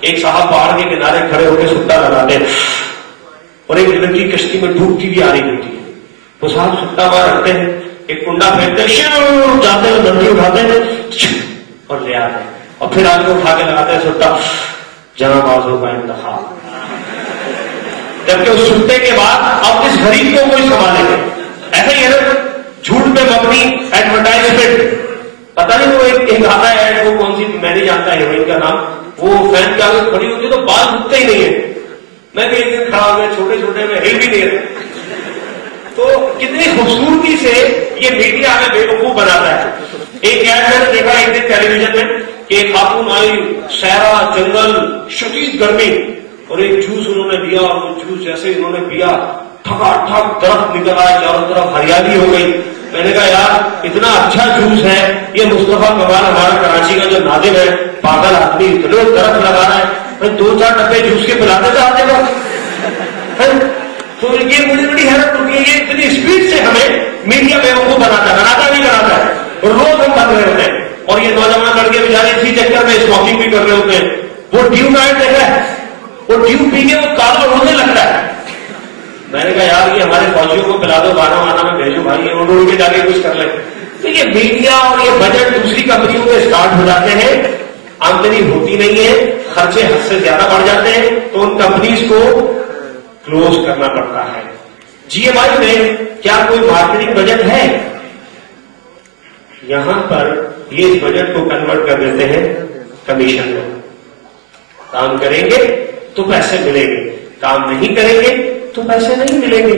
ایک صاحب پہاڑ کے کنارے کھڑے ہو کے سٹا لگاتے ہیں اور ایک لڑکی کشتی میں ڈوبتی ہوئی آ رہی ہوتی ہے. وہ صاحب سٹا وہاں رکھتے ہیں, ایک کنڈا پھینکتے ہیں, جاتے ہیں لڑکی اٹھاتے ہیں اور لے آتے ہیں, اور پھر آگے اٹھا کے لگاتے ہیں سٹا. جہاں بازوں کا انتخاب, جبکہ اس سٹے کے بعد اب اس غریب کو کوئی سنبھالے گا. ایسا ہی ہے نا جھوٹ پہ مبنی ایڈورٹائزمنٹ. پتا نہیں وہ ایک آتا ہے ایڈ, وہ کون سی میں نہیں جانتا ہیروئن کا نام, وہ فین کے آگے کھڑی ہوتی ہے تو بال اٹھتے ہی نہیں ہے. میں بھی ایک دن کھڑا ہو گیا چھوٹے چھوٹے میں ہل بھی نہیں رہے. تو کتنی خوبصورتی سے یہ میڈیا ہمیں بے وقوف بناتا ہے. ایک ایڈ میں نے دیکھا ایک دن ٹیلی ویژن میں کہ ایک خاتون آئی, صحرا, جنگل, شدید گرمی, اور ایک جوس انہوں نے دیا, اور وہ جوس جیسے انہوں نے پیا ٹھکا ٹھک درخت نکل آیا, چاروں طرف ہریالی ہو گئی. میں نے کہا یار اتنا اچھا جوس ہے, یہ مصطفیٰ کمال ہمارا کراچی کا جو ناظم ہے پاگل آدمی اتنے درخت لگا رہا ہے, 2-4 ڈبے جوس کے پلاتے چاہتے ہیں. تو یہ بڑی بڑی حیرت ہوتی ہے, یہ اتنی اسپیڈ سے ہمیں میڈیا بیوقوف بناتا ہے, اور روز ہم بن رہے ہوتے ہیں. اور یہ نوجوان لڑکے بیچارے اسی چکر میں اسموکنگ بھی کر رہے ہوتے ہیں. وہ ڈیو نائٹ دیکھا ہے, وہ ڈیو پی کے وہ کالا ہونے لگتا ہے. میں نے کہا یار یہ ہمارے فوجیوں کو پلا دو, گانا وانا میں بھیجو بھائی, اڑ اڑ کے جا کے کچھ کر لیں. تو یہ میڈیا اور یہ بجٹ دوسری کمپنیوں کے اسٹارٹ ہو جاتے ہیں, آمدنی ہوتی نہیں ہے, خرچے حد سے زیادہ بڑھ جاتے ہیں, تو ان کمپنیز کو کلوز کرنا پڑتا ہے. جی ایم آئی میں کیا کوئی مارکیٹنگ بجٹ ہے؟ یہاں پر یہ اس بجٹ کو کنورٹ کر دیتے ہیں کمیشن میں. کام کریں گے تو پیسے ملیں گے, کام نہیں کریں گے تو پیسے نہیں ملیں گے.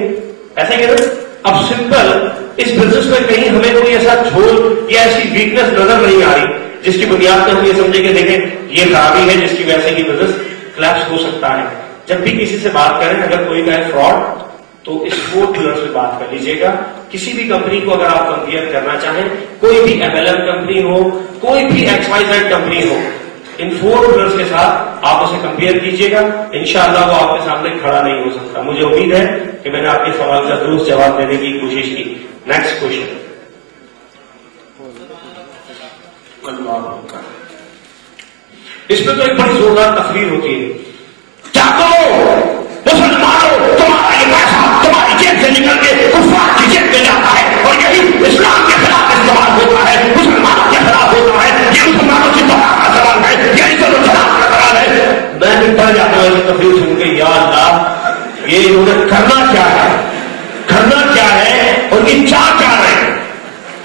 ایسا ہی ہے نا. اب سمپل اس بزنس میں کہیں ہمیں کوئی ایسا جھول یا ایسی ویکنس نظر نہیں آ رہی جس کی بنیاد پہ ہم یہ سمجھیں کہ دیکھیں یہ خرابی ہے جس کی وجہ سے یہ بزنس کلیپس ہو سکتا ہے. جب بھی کسی سے بات کریں, اگر کوئی کہے فراڈ, تو اس 4 پلر سے بات کر لیجیے گا. کسی بھی کمپنی کو اگر آپ کمپیئر کرنا چاہیں, کوئی بھی MLM کمپنی ہو, کوئی بھی XYZ کمپنی ہو, ان 4 پلرز کے ساتھ آپ اسے کمپیئر کیجیے گا. انشاءاللہ وہ آپ کے سامنے کھڑا نہیں ہو سکتا. مجھے امید ہے کہ میں نے آپ کے سوال کا درست جواب دینے کی کوشش کی. Next question. اس میں تو ایک بڑی زوردار تقریر ہوتی ہے. مسلمانوں تمہارا یہ پیسہ تمہاری جیب سے نکل کے کفار کی جیب میں جاتا ہے, اور یہی اسلام کے خلاف استعمال ہوتا ہے, مسلمانوں کے خلاف ہوتا ہے. یہ مسلمانوں کی طرح کا سوال ہے, یہ عزت و جلال کا سوال ہے. میں بھی پڑھ جاتا ہوں یہ تقریر سن کے, یا اللہ یہ انہوں نے کرنا کیا ہے اور یہ چاہ کیا رہے ہیں.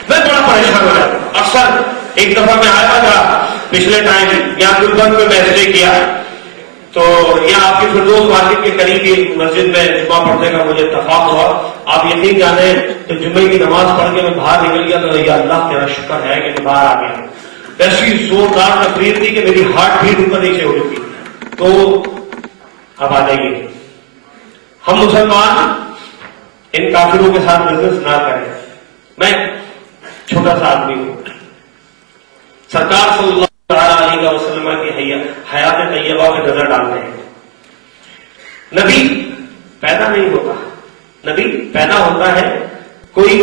میں بڑا پریشان ہو جاتا ہوں. اکثر ایک دفعہ میں آیا تھا پچھلے ٹائم, یہاں گلبرگ میں اسٹے کیا, تو یہاں آپ کی فردوس مارکیٹ کے قریب کی مسجد میں جمعہ پڑھنے کا مجھے اتفاق ہوا. آپ یقین جانیں کہ جمعے کی نماز پڑھ کے میں باہر نکل گیا تو یا اللہ تیرا شکر ہے کہ میں باہر آ گیا. ایسی زوردار تقریر تھی کہ میری ہارٹ بیٹ اوپر نیچے ہو رہی تھی. تو اب آ جائیے, ہم مسلمان ان کافروں کے ساتھ بزنس نہ کریں. میں چھوٹا سا آدمی ہوں. سرکار صلی اللہ علیہ وسلم کی حیات طیبہ میں نظر ڈالتے ہیں. نبی پیدا نہیں ہوتا, نبی پیدا ہوتا ہے, کوئی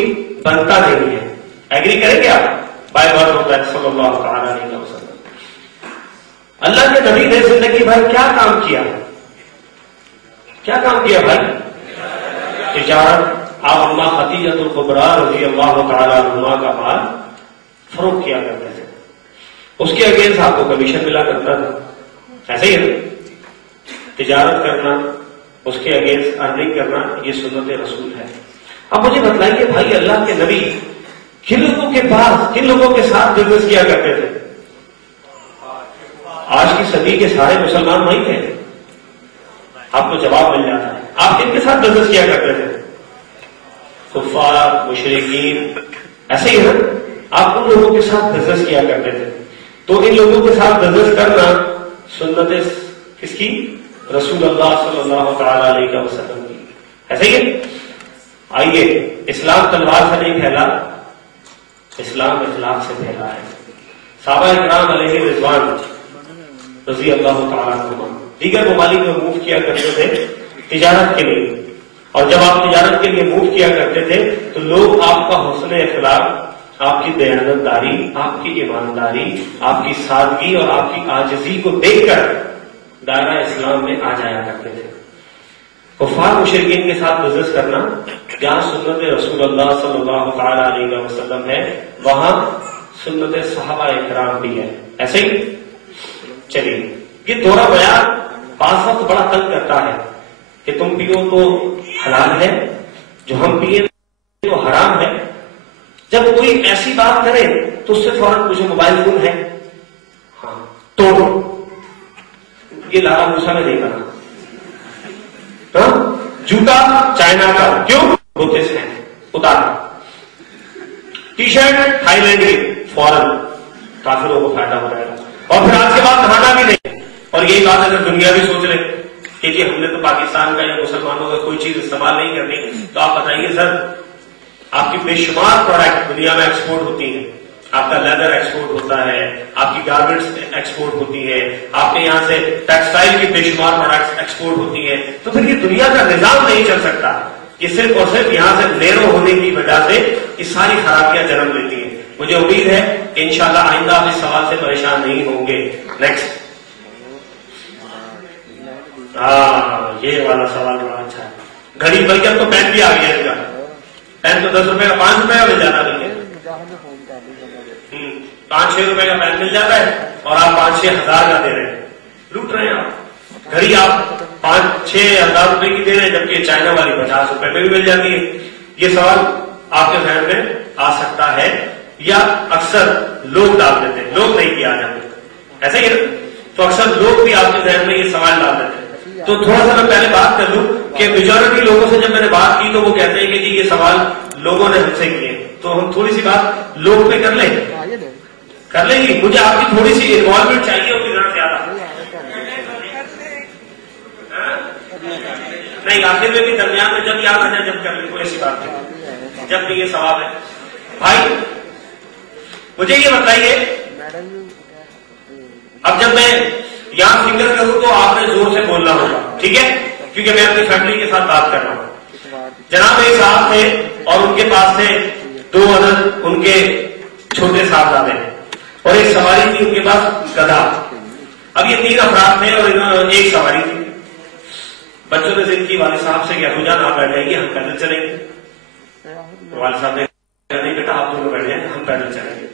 بنتا نہیں ہے. ایگری کریں گے آپ؟ بائی برتھ ہوتا ہے صلی اللہ علیہ وسلم. اللہ کے نبی نے زندگی بھر کیا کام کیا بھائی؟ تجارت. آپ اماں خدیجہ الکبریٰ رضی اللہ تعالی عنہا کا مال فروخت کیا کرتے تھے, اس کے اگینسٹ آپ کو کمیشن ملا کرتا تھا. ایسے ہی ہے تجارت کرنا, اس کے اگینسٹ ارننگ کرنا, یہ سنت رسول ہے. اب مجھے بتلائیے بھائی, اللہ کے نبی کن لوگوں کے ساتھ بزنس کیا کرتے تھے؟ آج کی صدی کے سارے مسلمان وہی تھے. آپ کو جواب مل جاتا ہے. آپ کن کے ساتھ بزنس کیا کرتے تھے؟ کفار, مشرکین. ایسے ہی ہے, آپ ان لوگوں کے ساتھ بزنس کیا کرتے تھے. تو ان لوگوں کے ساتھ بزنس کرنا سنت کس کی؟ رسول اللہ صلی اللہ تعالی علیہ وسلم کی. ایسے ہی ہے. آئیے, اسلام تلوار سے نہیں پھیلا, اسلام اخلاق سے پھیلا ہے. صحابہ اکرام علیہ رضوان رضی اللہ تعالیٰ عنہ دیگر ممالک میں موو کیا کرتے تھے تجارت کے لیے, اور جب آپ تجارت کے لیے موو کیا کرتے تھے تو لوگ آپ کا حسن اخلاق, آپ کی دیانت داری, آپ کی ایمانداری, آپ کی سادگی اور آپ کی عاجزی کو دیکھ کر دائرہ اسلام میں آ جایا کرتے تھے. کفار مشرکین کے ساتھ بزنس کرنا جہاں سنت رسول اللہ صلی اللہ تعالی علیہ وسلم ہے وہاں سنت صحابہ اکرام بھی ہے. ایسے ہی چلیے یہ دورہ بیان بعض وقت بڑا تنگ کرتا ہے کہ تم پیو تو حلال ہے، جو ہم پیے تو حرام ہے. جب کوئی ایسی بات کرے تو اس سے فوراً پوچھو موبائل فون ہے؟ ہاں توڑو. یہ لارا موسیٰ نے نہیں کرا. جوتا چائنا کا کیوں ہوتے سے اتارا. ٹی شرٹ تھائی لینڈ کی فوراً کافروں کو فائدہ ہو جائے گا. اور پھر آج کے بعد نہانا بھی نہیں. اور یہی بات اگر دنیا بھی سوچ لے کہ جی ہم نے تو پاکستان کا یا مسلمانوں کا کوئی چیز استعمال نہیں کرنی، تو آپ بتائیے سر آپ کی بے شمار پروڈکٹ دنیا میں ایکسپورٹ ہوتی ہیں. آپ کا لیدر ایکسپورٹ ہوتا ہے، آپ کی گارمنٹس ایکسپورٹ ہوتی ہے، آپ کے یہاں سے ٹیکسٹائل کی بے شمار پروڈکٹس ایکسپورٹ ہوتی ہیں. تو پھر یہ دنیا کا نظام نہیں چل سکتا. یہ صرف اور صرف یہاں سے نیرو ہونے کی وجہ سے یہ ساری خرابیاں جنم لیتی ہیں. مجھے امید ہے کہ انشاءاللہ آئندہ آپ اس سوال سے پریشان نہیں ہوں گے. نیکسٹ. یہ والا سوال بڑا اچھا ہے. گھڑی بلکہ اب تو پین بھی آ گیا ہے. پین تو 10 روپے کا 5 روپے کا مل جاتا ہے. 5-6 روپے کا پین مل جاتا ہے اور آپ 5-6 ہزار کا دے رہے ہیں. لوٹ رہے ہیں آپ. گھڑی آپ 5-6 ہزار روپے کی دے رہے ہیں جبکہ چائنا والی 50 روپے میں بھی مل جاتی ہے. یہ سوال آپ کے ذہن میں آ سکتا ہے یا اکثر لوگ ڈال دیتے ہیں. لوگ نہیں کیا جاتے ایسا ہی ہے تو اکثر لوگ بھی آپ کے ذہن میں یہ سوال ڈال دیتے ہیں. تو تھوڑا سا میں پہلے بات کر لوں کہ میجورٹی لوگوں سے جب میں نے بات کی تو وہ کہتے ہیں کہ جی یہ سوال لوگوں نے ہم سے کیے. تو ہم تھوڑی سی بات لوگ پہ کر لیں گی. مجھے آپ کی تھوڑی سی انوالومنٹ چاہیے ہوگی ذرا زیادہ. نہیں آخر میں بھی درمیان میں جب یاد آ جائے جب کر لیں کوئی ایسی بات نہیں. جب بھی یہ سوال ہے بھائی مجھے یہ بتائیے اب جب میں یہاں فنگر کروں تو آپ نے زور سے بولنا ہوگا ٹھیک ہے کیونکہ میں اپنی فیملی کے ساتھ بات کر رہا ہوں. جناب ایک صاحب تھے اور ان کے پاس تھے 2 عدد ان کے چھوٹے صاحبزادے اور ایک سواری تھی ان کے پاس گدھا. اب یہ 3 افراد تھے اور ایک سواری تھی. بچوں نے ضد کی والد صاحب سے کہ ابو جان آپ بیٹھ جائیے ہم پیدل چلیں گے. والد صاحب نے کہا نہیں بیٹا آپ دونوں بیٹھ جائیں ہم پیدل چلیں گے.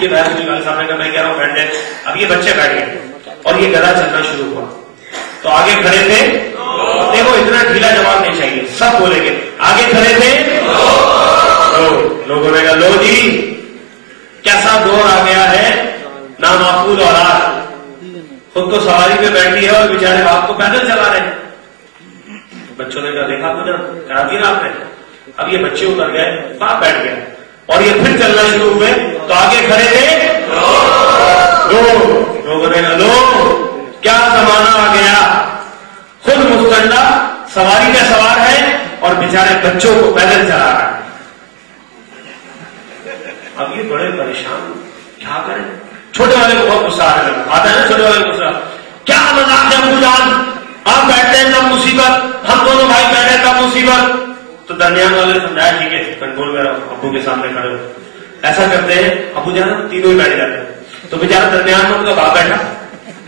یہ بحث والد صاحب نے کہا میں کہہ رہا ہوں بیٹھ جائیں. اب یہ بچے بیٹھ گئے اور یہ گدھا چلنا شروع ہوا. تو آگے کھڑے تھے دیکھو اتنا ڈھیلا جواب نہیں چاہیے سب بولیں گے. آگے کھڑے تھے لوگوں نے کہا لو جی کیسا دور آ گیا ہے نامعقول اولاد. خود تو سواری پہ بیٹھی ہے اور بیچارے باپ کو پیدل چلا رہے ہیں. بچوں نے کہا دیکھا تو کرا دیا آپ نے. اب یہ بچے اتر گئے باپ بیٹھ گئے اور یہ پھر چلنا شروع ہوئے. تو آگے کھڑے تھے لوگوں نے کہا لو کیا زمانہ آ گیا خود مستنڈا سواری کا سوار ہے اور بیچارے بچوں کو پیدل چلا رہا ہے. اب یہ بڑے پریشان کیا کریں. چھوٹے والے کو بہت غصہ آتا ہے نا. چھوٹے والے کو غصہ کیا مذاق ہے ابو جان آپ بیٹھتے ہیں تب مصیبت ہم دونوں بھائی بیٹھے تب مصیبت. تو درمیان والے نے سمجھایا ٹھیک ہے کنٹرول میں رہو ابو کے سامنے کھڑے ہو. ایسا کرتے ہیں ابو جان تینوں ہی بیٹھ جاتے ہیں. تو بیچارہ درمیان میں ان کا باپ بیٹھا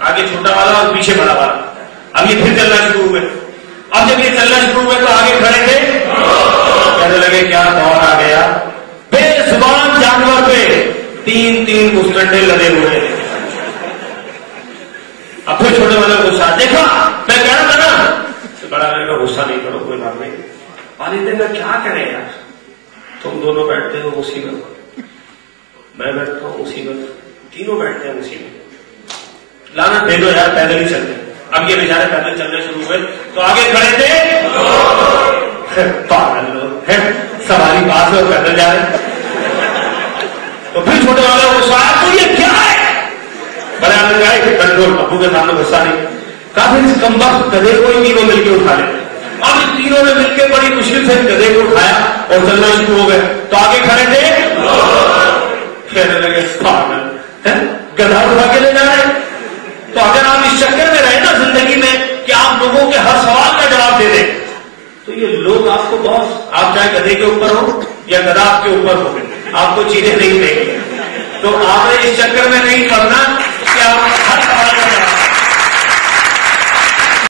آگے چھوٹا والا اور پیچھے بڑا والا. اب یہ پھر چلنا شروع ہوئے. اب جب یہ چلنا شروع ہوئے تو آگے کھڑے تھے کہنے لگے کیا دور آ گیا بے زبان جانور پہ 3 مسٹنڈے لگے ہوئے ہیں. اب پھر چھوٹے والے کو غصہ دیکھا میں کہہ رہا تھا نا. بڑا والے کا غصہ نہیں کرو کوئی بات نہیں. والدین میں کیا کریں یار تم دونوں بیٹھتے ہو مصیبت میں بیٹھتا ہوں مصیبت تینوں بیٹھتے ہیں مصیبت. لانا دے دو یار پیدل ہی چلتے. اب یہ بیچارے پیدل چلنے شروع ہوئے تو آگے کھڑے تھے پاگل لوگ سواری پاس اور پیدل جا رہے. تو پھر چھوٹے والے کو غصہ آیا تو یہ کیا ہے. بڑے آدمی آئے کہ کنٹرول ابو کے سامنے غصہ نہیں. کافی اس کم وقت گدھے کو ہی تینوں مل کے اٹھا لے. اب ان تینوں نے مل کے بڑی مشکل سے گدھے کو اٹھایا اور چلنا شروع ہو گئے. تو آگے کھڑے تھے کہنے لگے پاگل گدھا اٹھا کے لے جا رہے. تو اگر آپ اس چکر میں رہے نا زندگی میں کہ آپ لوگوں کے ہر سوال کا جواب دے دیں تو یہ لوگ آپ کو بہت آپ چاہے گدھے کے اوپر ہو یا گدھا آپ کے اوپر ہو آپ کو چیزیں نہیں دیں گے. تو آپ نے اس چکر میں نہیں پڑنا کہ آپ